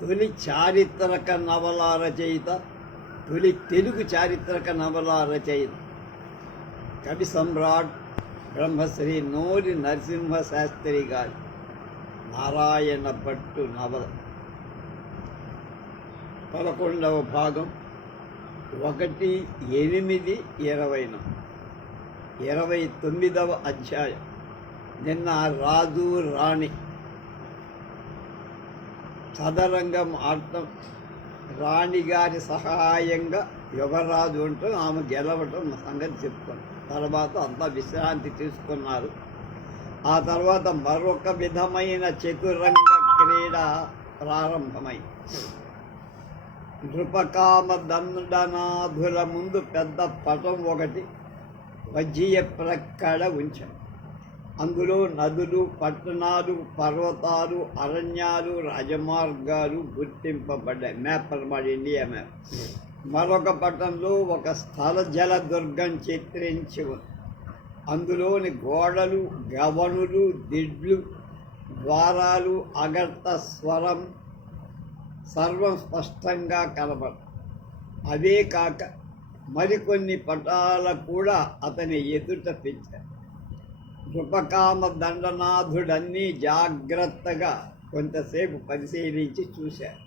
తొలి చారిత్రక నవల రచయిత తొలి తెలుగు చారిత్రక నవల రచయిత కవి సమ్రాట్ బ్రహ్మశ్రీ నోరి నరసింహ శాస్త్రి గారి నారాయణ భట్టు నవల. పదకొండవ భాగం ఒకటి ఎనిమిది ఇరవైన ఇరవై తొమ్మిదవ అధ్యాయం. నిన్న రాజు రాణి చదరంగం ఆడటం రాణిగారి సహాయంగా యువరాజు ఉంటూ ఆమె గెలవటం సంగతి చెప్పుకోండి. తర్వాత అంతా విశ్రాంతి తీసుకున్నారు. ఆ తర్వాత మరొక విధమైన చతురంగ క్రీడ ప్రారంభమై నృపకామ దండనాథుల ముందు పెద్ద పటం ఒకటి వజ్జీయ ప్రక్కడ ఉంచాడు అందులో నదులు పట్టణాలు పర్వతాలు అరణ్యాలు రాజమార్గాలు గుర్తింపబడ్డాయి. మ్యాప్ అనమాట ఇండియా మ్యాప్. మరొక పట్టణంలో ఒక స్థల జల దుర్గం చిత్రించి ఉంది. అందులోని గోడలు గవనులు దిడ్లు ద్వారాలు అగర్త స్వరం సర్వం స్పష్టంగా కనబడ అదే కాక మరికొన్ని పటాల కూడా అతని ఎదుట పెంచారు. కృపకామ దండనాథుడన్నీ జాగ్రత్తగా కొంతసేపు పరిశీలించి చూశారు.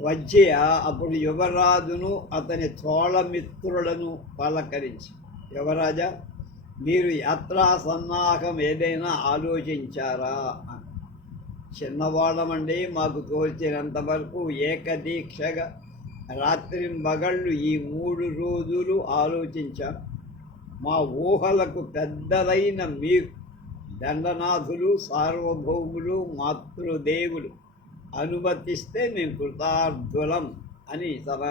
వచ్చి అప్పుడు యువరాజును అతని చోళమిత్రులను పలకరించి యువరాజా మీరు యాత్రా సన్నాహం ఏదైనా ఆలోచించారా? అని చిన్నవాళ్ళమండి మాకు తోచినంత వరకు ఏకదీక్షగా రాత్రి మగళ్ళు ఈ మూడు రోజులు ఆలోచించాం. మా ఊహలకు పెద్దలైన మీరు దండనాథులు సార్వభౌములు మాతృదేవులు అనుమతిస్తే మేము కృతార్థులం అని తన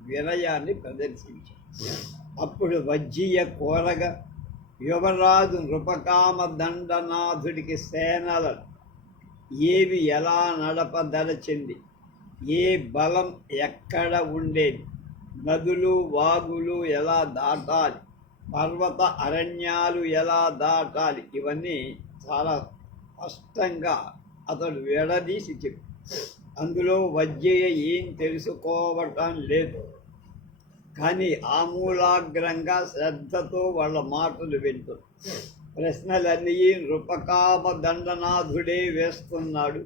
వినయాన్ని ప్రదర్శించాం అప్పుడు వజ్జీయ కోరగా యువరాజు నృపకామ దండనాథుడికి సేనలను ఏవి ఎలా నడపదలచింది? ఏ బలం ఎక్కడ ఉండేది? నదులు వాగులు ఎలా దాటాలి? పర్వత అరణ్యాలు ఎలా దాటాలి? ఇవన్నీ చాలా స్పష్టంగా అతడు విడదీసి చెప్పి అందులో వజ్జయ ఏం తెలుసుకోవటం లేదు. కానీ ఆమూలాగ్రంగా శ్రద్ధతో వాళ్ళ మాటలు వింటూ. ప్రశ్నలన్నీ నృపకామ దండనాథుడే వేస్తున్నాడు.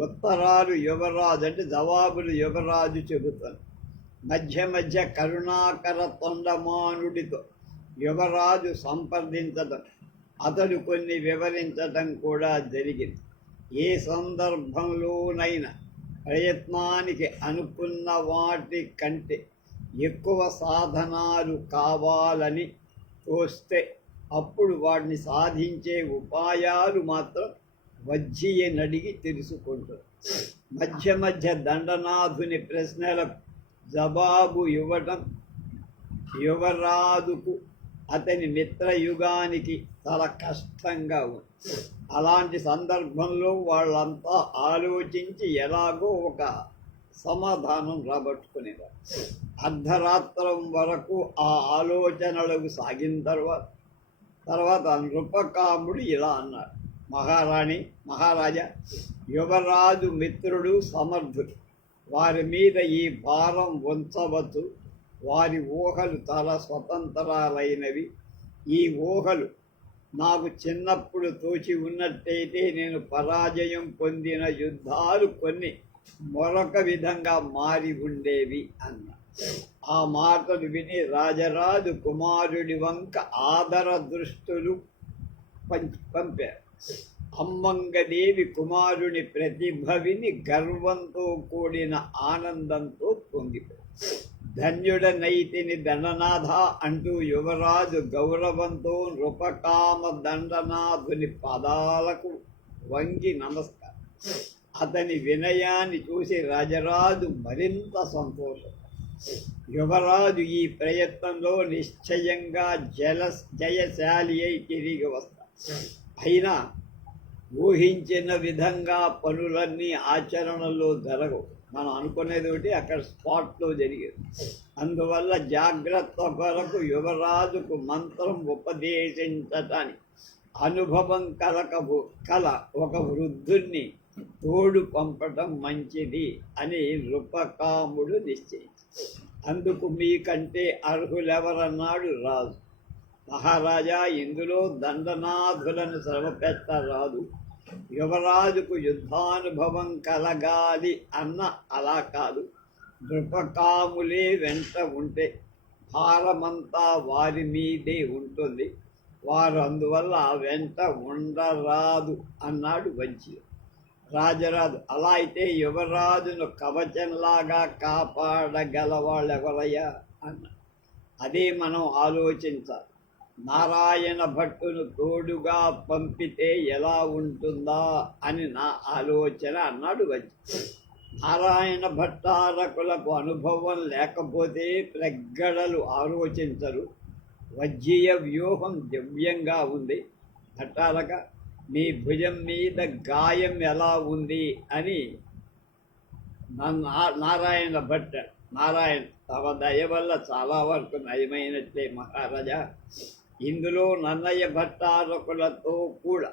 ఉత్తరాలు యువరాజు అంటే జవాబులు యువరాజు చెబుతాను మధ్య మధ్య కరుణాకర తొండమానుడితో యువరాజు సంప్రదించడం అతడు కొన్ని వివరించటం కూడా జరిగింది. ఏ సందర్భంలోనైనా ప్రయత్నానికి అనుకున్న వాటి కంటే ఎక్కువ సాధనాలు కావాలని తోస్తే అప్పుడు వాటిని సాధించే ఉపాయాలు మాత్రం వజ్జీయనడిగి తెలుసుకుంటారు. మధ్య మధ్య దండనాథుని ప్రశ్నలకు జవాబు ఇవ్వటం యువరాజుకు అతని మిత్రయుగానికి చాలా కష్టంగా ఉంది. అలాంటి సందర్భంలో వాళ్ళంతా ఆలోచించి ఎలాగో ఒక సమాధానం రాబట్టుకునేవారు. అర్ధరాత్రం వరకు ఆ ఆలోచనలకు సాగిన తర్వాత తర్వాత నృపకాముడు ఇలా అన్నాడు. మహారాణి మహారాజా యువరాజు మిత్రుడు సమర్థుడు. వారి మీద ఈ భారం ఉంచవచ్చు వారి ఊహలు చాలా స్వతంత్రాలైనవి. ఈ ఊహలు నాకు చిన్నప్పుడు తోచి ఉన్నట్టయితే నేను పరాజయం పొందిన యుద్ధాలు కొన్ని మరొక విధంగా మారి ఉండేవి అన్న. ఆ మాటలు విని రాజరాజు కుమారుడి వంక ఆదర దృష్టులు పంపారు. అమ్మంగదేవి కుమారుని ప్రతిభ విని గర్వంతో కూడిన ఆనందంతో పొంగిపోయి ధన్యుడనైతిని దండనాథ అంటూ యువరాజు గౌరవంతో నృపకామ దండనాథుని పదాలకు వంగి నమస్కారం. అతని వినయాన్ని చూసి రాజరాజు మరింత సంతోషం. యువరాజు ఈ ప్రయత్నంలో నిశ్చయంగా జల జయశాలి అయి తిరిగి వస్తాడు. అయినా ఊహించిన విధంగా పనులన్నీ ఆచరణలో జరగవు. మనం అనుకునేది ఒకటి అక్కడ స్పాట్లో జరిగేది. అందువల్ల జాగ్రత్త కొరకు యువరాజుకు మంత్రం ఉపదేశించటానికి అనుభవం కలక కల ఒక వృద్ధుణ్ణి తోడు పంపటం మంచిది అని నృపకాముడు నిశ్చయించి అందుకు మీకంటే అర్హులెవరన్నాడు రాజు. మహారాజా ఇందులో దండనాథులను శ్రమ పెట్టరాదు యువరాజుకు యుద్ధానుభవం కలగాలి అన్న అలా కాదు. నృపకాములే వెంట ఉంటే భారమంతా వారి మీదే ఉంటుంది. వారు అందువల్ల వెంట ఉండరాదు అన్నాడు వంచి రాజరాజు అలా అయితే యువరాజును కవచంలాగా కాపాడగలవాళ్ళెవరయ్యా? అన్న. అదే మనం ఆలోచించాలి. నారాయణ భట్టును తోడుగా పంపితే ఎలా ఉంటుందా అని నా ఆలోచన అన్నాడు వచ్చి నారాయణ భట్టారకులకు అనుభవం లేకపోతే ప్రగ్గడలు ఆలోచించరు. వజ్జీయ వ్యూహం దివ్యంగా ఉంది. భట్టారక మీ భుజం మీద గాయం ఎలా ఉంది అని నారాయణ భట్ట నారాయణ తమ దయ వల్ల చాలా వరకు నయమైనట్లే మహారాజా. ఇందులో నన్నయ్య భట్టారకులతో కూడా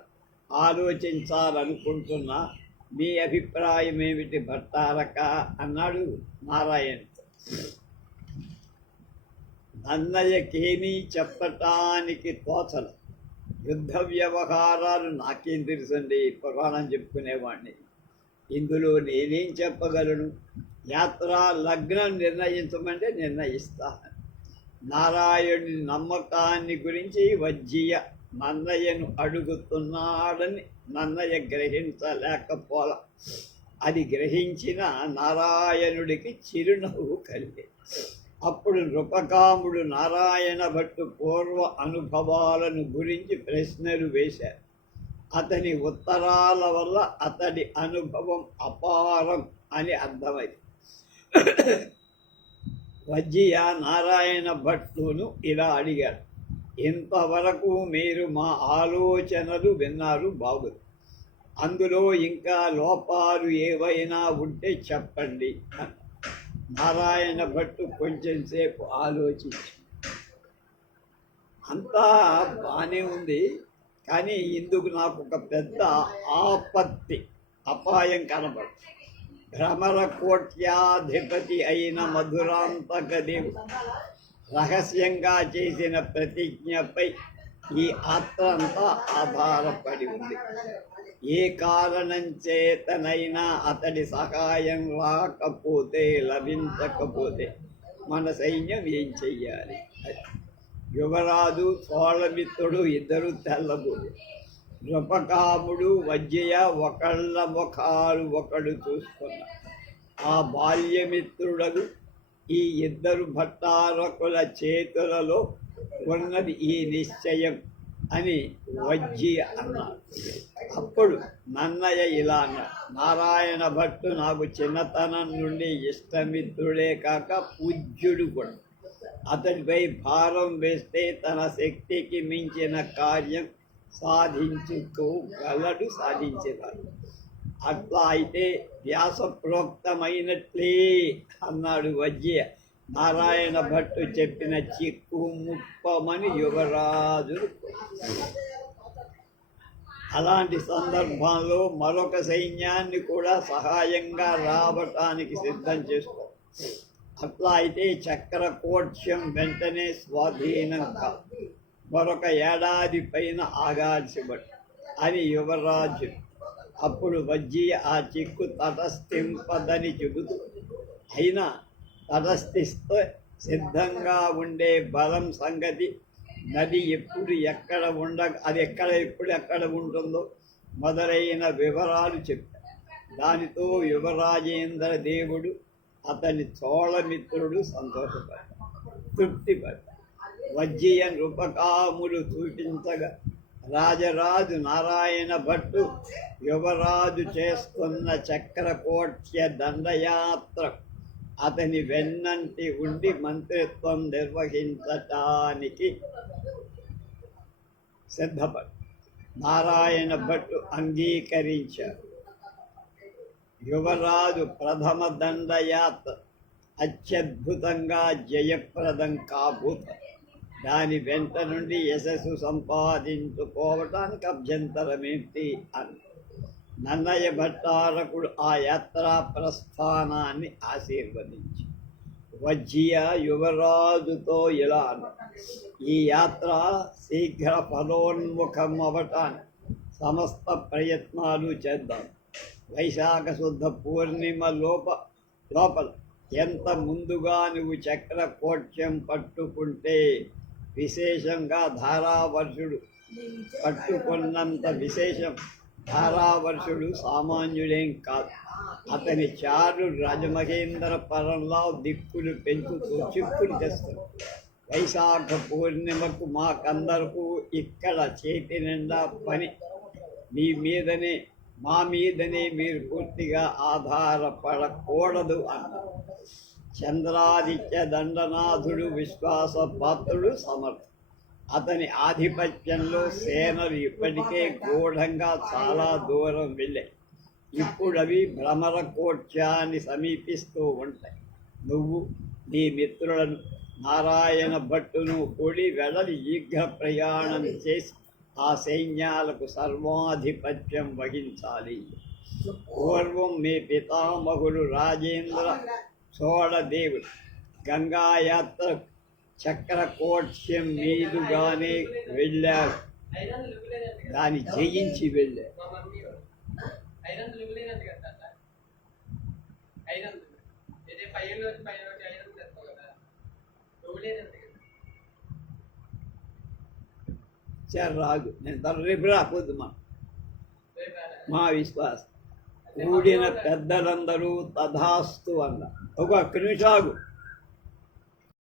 ఆలోచించాలనుకుంటున్నా. మీ అభిప్రాయం ఏమిటి భట్టారక? అన్నాడు నారాయణ. నన్నయ్యకేమీ చెప్పటానికి తోచలు యుద్ధ వ్యవహారాలు నాకేం తెలుసండి? పురాణం చెప్పుకునేవాడిని ఇందులో నేనేం చెప్పగలను? యాత్ర లగ్నం నిర్ణయించమంటే నిర్ణయిస్తాను నారాయణుని నమ్మకాన్ని గురించి వజ్జీయ నన్నయ్యను అడుగుతున్నాడని నన్నయ్య గ్రహించలేకపోల. అది గ్రహించిన నారాయణుడికి చిరునవ్వు కలిగే. అప్పుడు నృపకాముడు నారాయణ భట్టు పూర్వ అనుభవాలను గురించి ప్రశ్నలు వేశారు. అతని ఉత్తరాల వల్ల అతడి అనుభవం అపారం అని అర్థమైంది. వజ్జియ నారాయణ భట్టును ఇలా అడిగాడు. ఇంతవరకు మీరు మా ఆలోచనలు విన్నారు బాబు. అందులో ఇంకా లోపాలు ఏవైనా ఉంటే చెప్పండి నారాయణ భట్టు కొంచెం సేపు ఆలోచించి అంతా బాగానే ఉంది కానీ ఇందుకు నాకు ఒక పెద్ద ఆపత్తి అపాయం కనబడుతుంది. భ్రమర కోట్యాధిపతి అయిన మధురాంతకది రహస్యంగా చేసిన ప్రతిజ్ఞపై ఈ ఆత్మ అంతా ఆధారపడి ఉంది ఏ కారణం చేతనైనా అతడి సహాయం రాకపోతే లభించకపోతే మన సైన్యం ఏం చెయ్యాలి అది. యువరాజు సోళమిత్రుడు ఇద్దరు తెల్లబోదు నృపకాముడు వజ్జయ ఒకళ్ళ ముఖాలు ఒకడు చూసుకున్న ఆ బాల్యమిత్రుడలు ఈ ఇద్దరు భట్టారకుల చేతులలో ఉన్నది ఈ నిశ్చయం అని వజ్జి అన్నారు అప్పుడు నన్నయ్య ఇలా అన్నాడు నారాయణ భట్టు నాకు చిన్నతనం నుండి ఇష్టమిత్రుడే కాక పూజ్యుడు కూడా. అతడిపై భారం వేస్తే తన శక్తికి మించిన కార్యం సాధించుకోగలడు సాధించేవాడు. అట్లా అయితే వ్యాస ప్రోక్తమైనట్లే అన్నాడు వజ్య నారాయణ భట్టు చెప్పిన చిక్కు ముప్పమని యువరాజులు అలాంటి సందర్భంలో మరొక సైన్యాన్ని కూడా సహాయంగా రావటానికి సిద్ధం చేసుకో. అట్లా అయితే చక్రకోట్యం వెంటనే స్వాధీనం కాదు. మరొక ఏడాది పైన ఆగాల్సిబడి అని యువరాజు అప్పుడు వజ్జి ఆ చిక్కు తటస్థింపదని చెబుతూ అయినా తటస్థిస్తే సిద్ధంగా ఉండే బలం సంగతి నది ఎప్పుడు ఎక్కడ ఉండ అది ఎక్కడ ఎప్పుడు ఎక్కడ ఉంటుందో మొదలైన వివరాలు చెప్పారు దానితో యువరాజేంద్ర దేవుడు అతని చోళమిత్రుడు సంతోషపడ్డాడు తృప్తిపడ్డాడు. వజ్జీయ నృపకాములు చూపించగా రాజరాజు నారాయణ భట్టు యువరాజు చేస్తున్న చక్రకోట్య దండయాత్ర అతని వెన్నంటి ఉండి మంత్రిత్వం నిర్వహించటానికి సిద్ధపడు నారాయణ భట్టు అంగీకరించారు. యువరాజు ప్రథమ దండయాత్ర అత్యద్భుతంగా జయప్రదం కాబోతారు దాని వెంట నుండి యశస్సు సంపాదించుకోవటానికి అభ్యంతరమేంటి అని. నన్నయ్య భట్టారకుడు ఆ యాత్రా ప్రస్థానాన్ని ఆశీర్వదించి. వజ్జియ యువరాజుతో ఇలా ఈ యాత్ర శీఘ్ర ఫలోన్ముఖం అవటానికి సమస్త ప్రయత్నాలు చేద్దాం. వైశాఖ శుద్ధ పూర్ణిమ లోప లోపల ఎంత ముందుగా నువ్వు చక్ర కోట్యం పట్టుకుంటే విశేషంగా ధారావర్షుడు. పట్టుకున్నంత విశేషం. ధారావర్షుడు సామాన్యుడేం కాదు. అతని చారు రాజమహేంద్ర పరంలో దిక్కులు పెంచుతూ చిక్కులు తెస్తారు వైశాఖ పూర్ణిమకు మాకందరకు ఇక్కడ చేతి నిండా పని. మీ మీదనే మా మీదనే మీరు పూర్తిగా ఆధారపడకూడదు అన్నారు. చంద్రాదిత్య దండనాథుడు విశ్వాస పాత్రుడు సమర్థ. అతని ఆధిపత్యంలో సేనలు ఇప్పటికే గూఢంగా చాలా దూరం వెళ్ళాయి ఇప్పుడు అవి భ్రమర కోట్యాన్ని సమీపిస్తూ ఉంటాయి. నువ్వు నీ మిత్రులను నారాయణ భట్టును కూడి వెడలి శీఘ్ర ప్రయాణం చేసి ఆ సైన్యాలకు సర్వాధిపత్యం వహించాలి. పూర్వం మీ పితామహుడు రాజేంద్ర సోళదేవుడు గంగాయాత్ర చక్రకోట్యం మీదుగానే వెళ్ళారు. దాన్ని జయించి వెళ్ళారు. రాదు నేను రేపు రాకూడదు మా మా విశ్వాసం. కూడిన పెద్దలందరూ తథాస్తు అన్న. ఒక నిమిషాగు